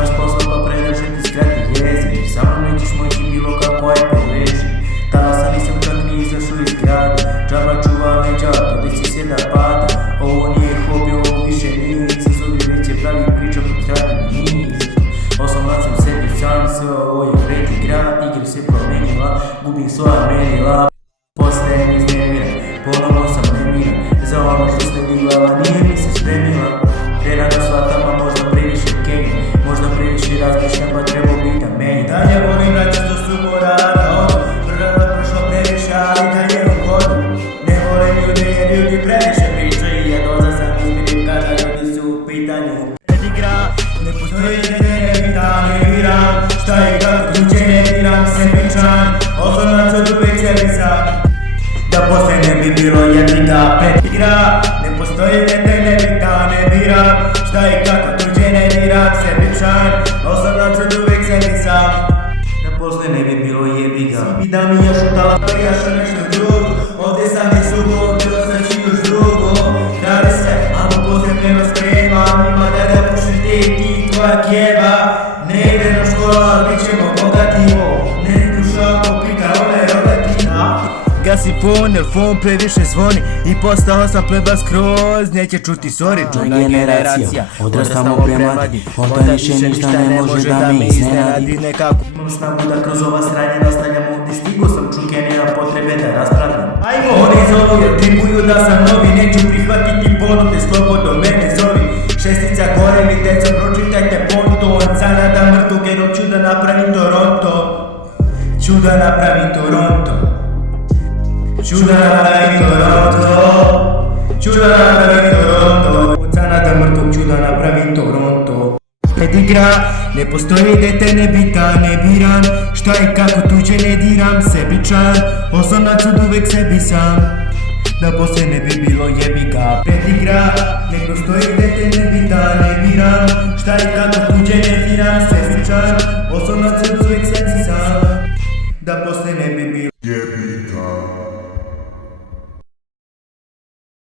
nemaš posla pa predaš ti skrati jezik. Samo nećeš moći bilo kako aj poveži. Talasa nisam čak ni izašao iz grada. Džaba čuva leđa, dodi si se da pada. Ovo nije hobi, ovo više nije izazov. Već je pravi priča pod krajem niz. Osnovac sam sebi sam, sve ovo je pred igra. Igra se promenila, gubim svoja merila. Postajem iznemiran, ponovno sam nemiran. Za ono što ste glava nije mi se spremila. Prerano shvatam, a možda previše kemi. Možda previše razmišljam, pa treba biti da meni. Dalje volim raći što su morala odu. Prvo prošlo previše, ali dalje u hodu. Ne volim ljude jer ljudi previše pričaju. I ja doza sam izmirim kada ljudi su u pitanju. Pred igra, ne postoji dete, ne bitam, ne biram. Šta je kako tuđe, ne biram, sebičan. Osnovac od uvijek sebi sam. Da posle ne bi bilo jednika pred igra. Ne postoji dete, ne bitam, ne biram. Šta je kako tuđe, ne biram, sebičan. Osnovac od uvijek sebi sam. Da posle ne bi bilo jebiga. Svi bi da mi ja šutala, pa ja što nešto drugo. Ovdje sam je sugo, bilo sam ću još drugo. Radi se, amo postepeno spremam. Ima da pušim ti i tvoja kjeva. Ne ide na škola, bit ćemo bogati. Ne idu šako, pita one rogatina. Gasi fon, jer fon previše zvoni. I postao sam pleba skroz, neće čuti sorry. Čudna generacija, odrastamo premladi. Onda više ništa ne može da me iznenadi. Imam snagu da kroz ova sranja nastavljam ovdje. Stigo sam čuke, nema potrebe da raspravljam. Ajmo! Oni zovu jer tribuju da sam novi. Neću prihvatiti ponude, slobodno mene zovi. Šestica gore mi deco, pročitajte ponton. Sada da mrtvu genom ću da napravim Toronto. Ću da napravim Toronto. Ću da napravim Toronto. Ću da napravim Toronto. Od sana da mrtvog ću da napravim Toronto. Pred igra, ne postoji dete, ne bita, ne biram. Šta i kako tuđe ne diram, sebičan. Osnovac od uvek sebi sam. Da posle ne bi bilo jebiga. Pred igra, ne postoji dete, ne bita, ne biram. Šta i kako tuđe ne